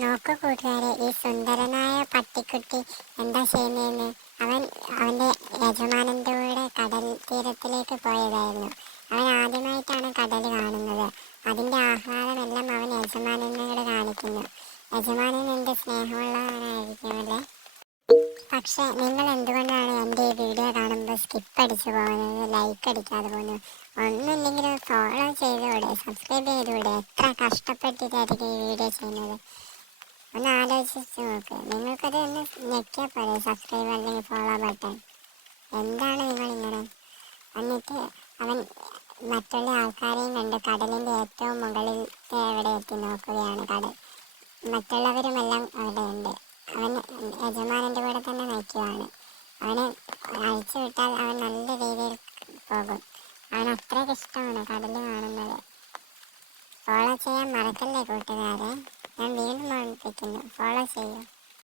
നോക്കൂ കൂട്ടുകാരെ, ഈ സുന്ദരനായ പട്ടിക്കുട്ടി എന്താ ചെയ്യുന്നതെന്ന്. അവന്റെ യജമാനന്റെ കൂടെ കടൽ തീരത്തിലേക്ക് പോയതായിരുന്നു. അവൻ ആദ്യമായിട്ടാണ് കടൽ കാണുന്നത്. അതിന്റെ ആഹ്ലാദമെല്ലാം അവൻ യജമാനനോട് കാണിക്കുന്നു. യജമാനൻ എന്ത് സ്നേഹമുള്ളവനായിരിക്കുമല്ലേ. പക്ഷെ നിങ്ങൾ എന്തുകൊണ്ടാണ് എൻ്റെ ഈ വീഡിയോ കാണുമ്പോൾ സ്കിപ്പ് അടിച്ചു പോകുന്നത്, ലൈക്ക് അടിക്കാതെ പോകുന്നത്? ഒന്നുമില്ലെങ്കിലും ഫോളോ ചെയ്തുകൂടെ, സബ്സ്ക്രൈബ് ചെയ്തുകൂടെ? എത്ര കഷ്ടപ്പെട്ടിട്ടായിരിക്കും ഈ വീഡിയോ ചെയ്യുന്നത്. ഒന്ന് ആലോചിച്ച് നോക്ക്. നിങ്ങൾക്കത് ഒന്ന് ഞെക്കിയാൽ പോലെ, സബ്സ്ക്രൈബ് അല്ലെങ്കിൽ ഫോളോ ബട്ടൺ. എന്താണ് നിങ്ങളിങ്ങനെ? എന്നിട്ട് അവൻ മറ്റുള്ള ആൾക്കാരെയും കണ്ട് കടലിൻ്റെ ഏറ്റവും മുകളിലത്തെ എവിടെ എത്തി നോക്കുകയാണ്. മറ്റുള്ളവരുമെല്ലാം അവിടെയുണ്ട്. അവൻ യജമാനൻ്റെ കൂടെ തന്നെ നയിക്കുകയാണ്. അവനെ അഴിച്ചു വിട്ടാൽ അവൻ നല്ല രീതിയിൽ പോകും. അവൻ അത്രയ്ക്ക് ഇഷ്ടമാണ് കടൽ കാണുന്നത്. ഫോളോ ചെയ്യാൻ മറക്കല്ലേ കൂട്ടുകാരെ. ഞാൻ വീണ്ടും ഓർമ്മിപ്പിക്കുന്നു, ഫോളോ ചെയ്യൂ.